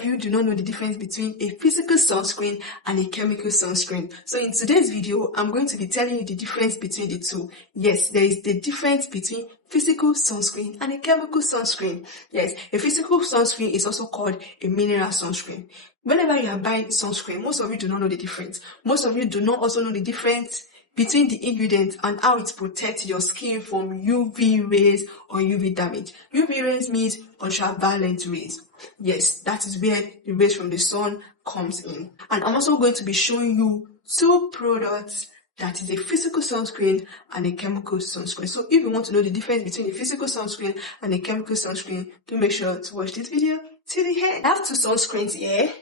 of you do not know the difference between a physical sunscreen and a chemical sunscreen. So in today's video, I'm going to be telling you the difference between the two. Yes, there is the difference between physical sunscreen and a chemical sunscreen. Yes, a physical sunscreen is also called a mineral sunscreen. Whenever you are buying sunscreen, most of you do not know the difference. Most of you do not also know the difference between the ingredients and how it protects your skin from UV rays or UV damage. UV rays means ultraviolet rays. Yes, that is where the rays from the sun comes in. And I'm also going to be showing you two products that is a physical sunscreen and a chemical sunscreen. So if you want to know the difference between a physical sunscreen and a chemical sunscreen, do make sure to watch this video till the end. I have two sunscreens here.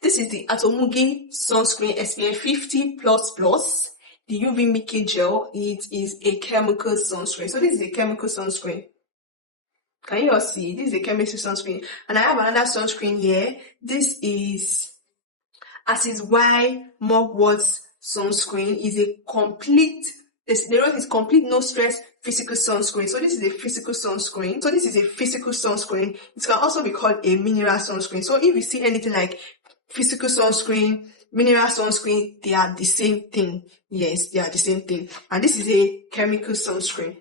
This is the Atomugi sunscreen SPF 50++. The UV Mickey gel, it is a chemical sunscreen. So this is a chemical sunscreen. Can you all see? This is a chemical sunscreen. And I have another sunscreen here. This is Acid Y Mugwort sunscreen. Is a complete, the rest is complete no stress physical sunscreen. So this is a physical sunscreen. It can also be called a mineral sunscreen. So if you see anything like physical sunscreen, mineral sunscreen, they are the same thing. Yes, they are the same thing. And this is a chemical sunscreen.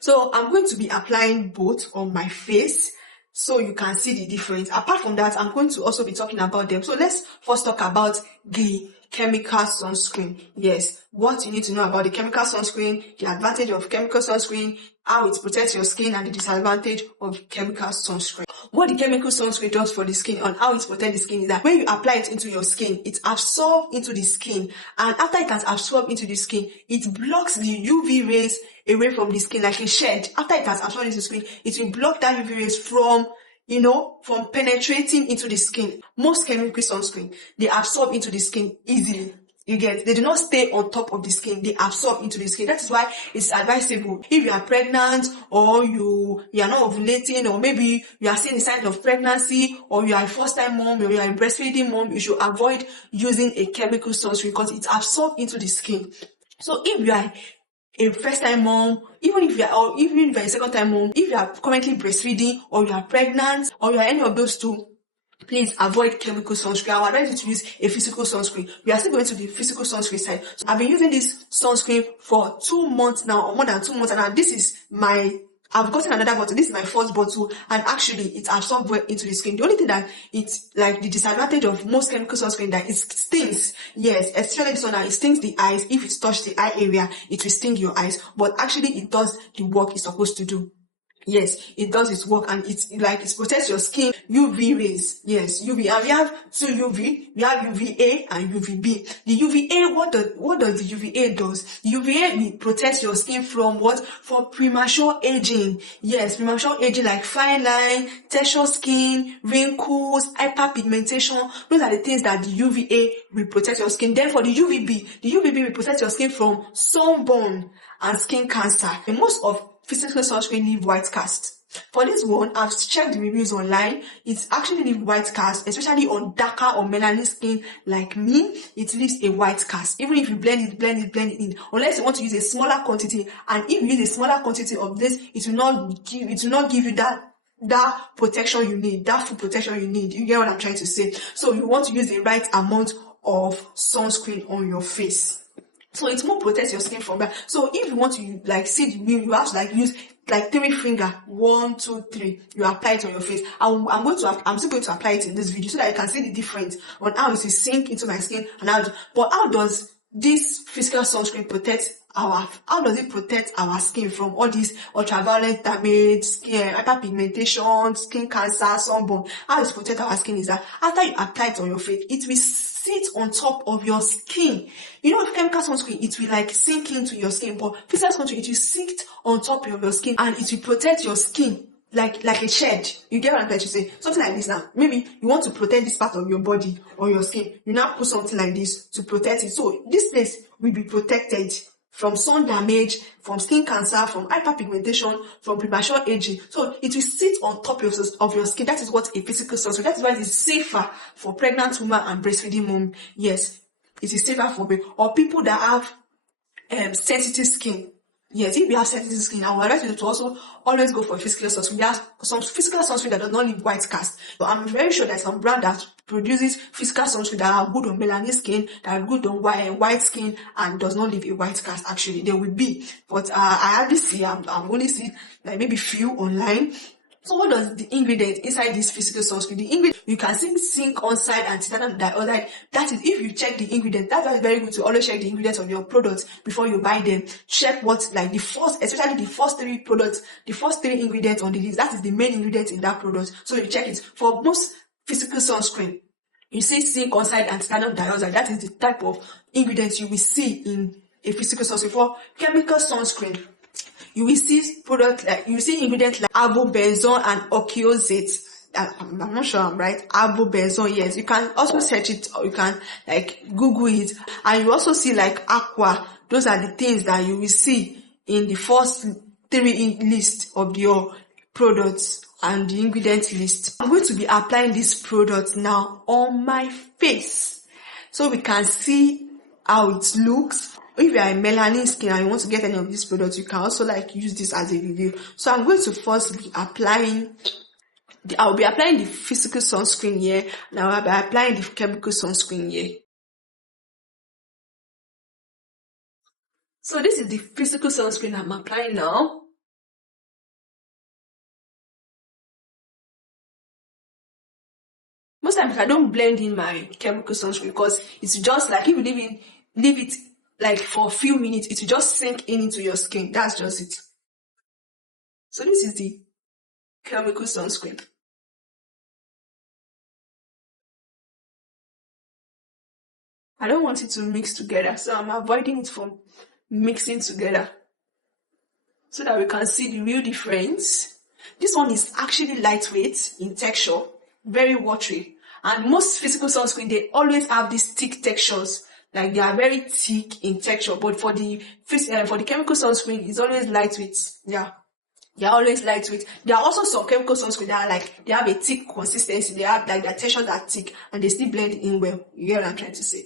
So I'm going to be applying both on my face so you can see the difference. Apart from that, I'm going to also be talking about them. So let's first talk about the chemical sunscreen. Yes, what you need to know about the chemical sunscreen, the advantage of chemical sunscreen, how it protects your skin, and the disadvantage of chemical sunscreen. What the chemical sunscreen does for the skin and how it protects the skin is that when you apply it into your skin, it absorbs into the skin, and after it has absorbed into the skin, it blocks the UV rays away from the skin like a shade. After it has absorbed into the skin, it will block that UV rays from penetrating into the skin. Most chemical sunscreen, they absorb into the skin easily. You get, they do not stay on top of the skin, they absorb into the skin. That is why it's advisable if you are pregnant or you are not ovulating, or maybe you are seeing the signs of pregnancy, or you are a first-time mom, or you are a breastfeeding mom, you should avoid using a chemical sunscreen because it absorbs into the skin. So if you are a first-time mom, even if you are a second-time mom, if you are currently breastfeeding, or you are pregnant, or you are any of those two, please avoid chemical sunscreen. I would advise you to use a physical sunscreen. We are still going to the physical sunscreen side. So I've been using this sunscreen for 2 months now, or more than 2 months, and now this is I've gotten another bottle. This is my first bottle, and actually it absorbs well into the skin. The only thing that it's like the disadvantage of most chemical sunscreen that it stings. Yes, especially this one, that it stings the eyes. If it touches the eye area, it will sting your eyes. But actually it does the work it's supposed to do. Yes, it does its work, and it protects your skin UV rays. Yes, UV, and we have two UV. We have UVA and UVB. The UVA, what does the UVA does? The UVA will protect your skin from what? From premature aging. Yes, premature aging like fine line, texture skin, wrinkles, hyperpigmentation. Those are the things that the UVA will protect your skin. Then for the UVB will protect your skin from sunburn and skin cancer. And most of physical sunscreen leave white cast. For this one, I've checked the reviews online. It actually leaves white cast, especially on darker or melanin skin like me. It leaves a white cast. Even if you blend it in. Unless you want to use a smaller quantity, and if you use a smaller quantity of this, it will not give you that protection you need, that full protection you need. You get what I'm trying to say? So you want to use the right amount of sunscreen on your face. So it won't protect your skin from that. So if you want to see the meal, you have to use 3 finger, 1, 2, 3. You apply it on your face. I'm still going to apply it in this video so that you can see the difference on how it will sink into my skin and how does this physical sunscreen protect our skin from all these ultraviolet damage, skin hyperpigmentation, skin cancer, sunburn. How it protect our skin is that after you apply it on your face, it will sit on top of your skin. With chemical sunscreen, it will sink into your skin, but physical sunscreen, it will sit on top of your skin, and it will protect your skin like a shade. You get what I'm trying to say? Something like this now. Maybe you want to protect this part of your body or your skin. You now put something like this to protect it. So this place will be protected from sun damage, from skin cancer, from hyperpigmentation, from premature aging. So it will sit on top of your skin. That is what a physical sunscreen. That is why it is safer for pregnant women and breastfeeding mom. Yes, it is safer for me or people that have sensitive skin. Yes, if you have sensitive skin, I would advise you to also always go for physical sunscreen. There are some physical sunscreen that does not leave white cast. So I'm very sure there's some brand that produces physical sunscreen that are good on melanin skin, that are good on white skin, and does not leave a white cast. Actually, there will be, but I hardly see. I'm only see like maybe few online. So what does the ingredient inside this physical sunscreen? The ingredient, you can see zinc on side and titanium dioxide. That is, if you check the ingredient, that's why it's very good to always check the ingredients of your products before you buy them. Check what, like the first, especially the first three products, the first three ingredients on the list. That is the main ingredient in that product. So you check it. For most physical sunscreen, you see zinc oxide and titanium dioxide. That is the type of ingredients you will see in a physical sunscreen. For chemical sunscreen, you will see product like, you see ingredients like avobenzone and oxyazate. I'm not sure I'm right. Avobenzone, yes. You can also search it, or you can like Google it. And you also see like aqua. Those are the things that you will see in the first three list of your products and the ingredient list. I'm going to be applying this product now on my face, so we can see how it looks. If you are a melanin skin and you want to get any of these products, you can also like use this as a review. So I'm going to first be applying, I'll be applying the physical sunscreen here, and I'll be applying the chemical sunscreen here. So this is the physical sunscreen I'm applying now. Most times I don't blend in my chemical sunscreen because it's just like, if you leave it like for a few minutes, it will just sink in into your skin. That's just it. So this is the chemical sunscreen. I don't want it to mix together, so I'm avoiding it from mixing together so that we can see the real difference. This one is actually lightweight in texture, very watery. And most physical sunscreen, they always have these thick textures. Like they are very thick in texture, but for the chemical sunscreen, it's always lightweight. Yeah, they are always lightweight. There are also some chemical sunscreen that are like, they have a thick consistency. They have like their textures are thick and they still blend in well. You get what I'm trying to say?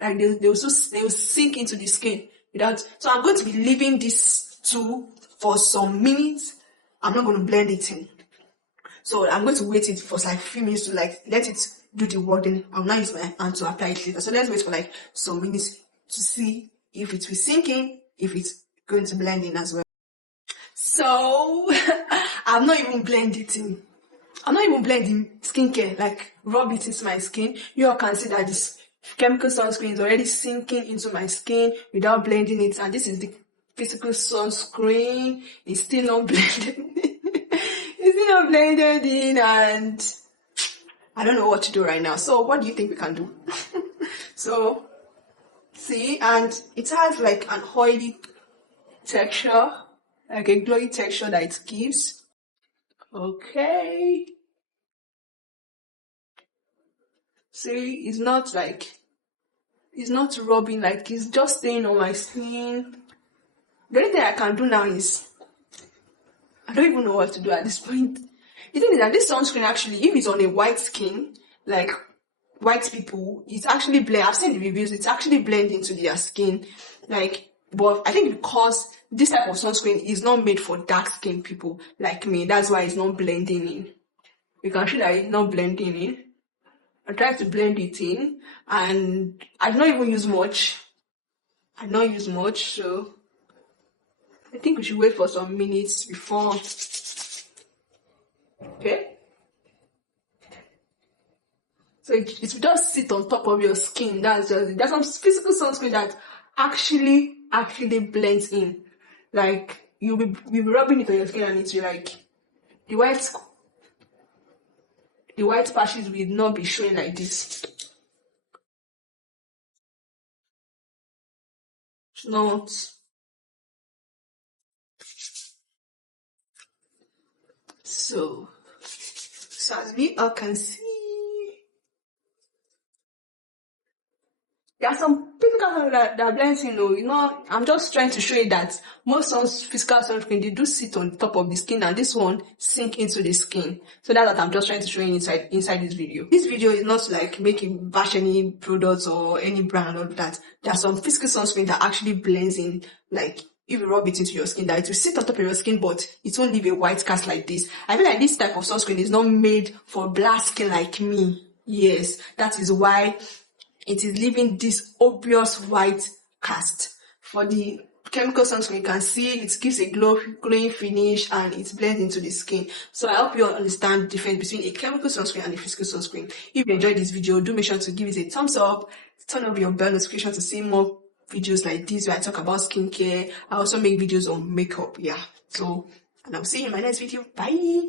Like they will sink into the skin without. So I'm going to be leaving this two for some minutes. I'm not going to blend it in. So I'm going to wait it for like a few minutes to like let it do the work. Then I'll now use my hand to apply it later. So let's wait for like some minutes to see if it will sink in, if it's going to blend in as well. So I'm not even blending it in. I'm not even blending skincare, like rub it into my skin. You all can see that this chemical sunscreen is already sinking into my skin without blending it. And this is the physical sunscreen. It's still not blended. It's still not blended in, and I don't know what to do right now. So what do you think we can do? So see, and it has like an oily texture, like a glowy texture that it gives. Okay. See, it's not rubbing, like it's just staying on my skin. The only thing I can do now is, I don't even know what to do at this point. The thing is that this sunscreen actually, if it's on a white skin, like white people, it's actually blend. I've seen the reviews, it's actually blend into their skin. Like, but I think because this type of sunscreen is not made for dark skin people like me, that's why it's not blending in. You can see that it's not blending in. I try to blend it in, and I don't even use much. So I think we should wait for some minutes before. Okay. So it will just sit on top of your skin. That's just it. There's some physical sunscreen that actually blends in. Like you'll be rubbing it on your skin, and it's like the white patches will not be showing like this. It's not. So as we all can see, there are some physical sunscreen that blends in. You know, I'm just trying to show you that most physical sunscreen, they do sit on top of the skin, and this one sink into the skin. So that's what I'm just trying to show you inside this video. This video is not like making bash any products or any brand or that. There are some physical sunscreen that actually blends in, like if you rub it into your skin, that it will sit on top of your skin, but it won't leave a white cast like this. I feel like this type of sunscreen is not made for black skin like me. Yes, that is why it is leaving this obvious white cast. For the chemical sunscreen, you can see it gives a glowing finish and it blends into the skin. So I hope you all understand the difference between a chemical sunscreen and a physical sunscreen. If you enjoyed this video, do make sure to give it a thumbs up, turn on your bell notification to see more videos like this where I talk about skincare. I also make videos on makeup. Yeah. So, and I'll see you in my next video. Bye.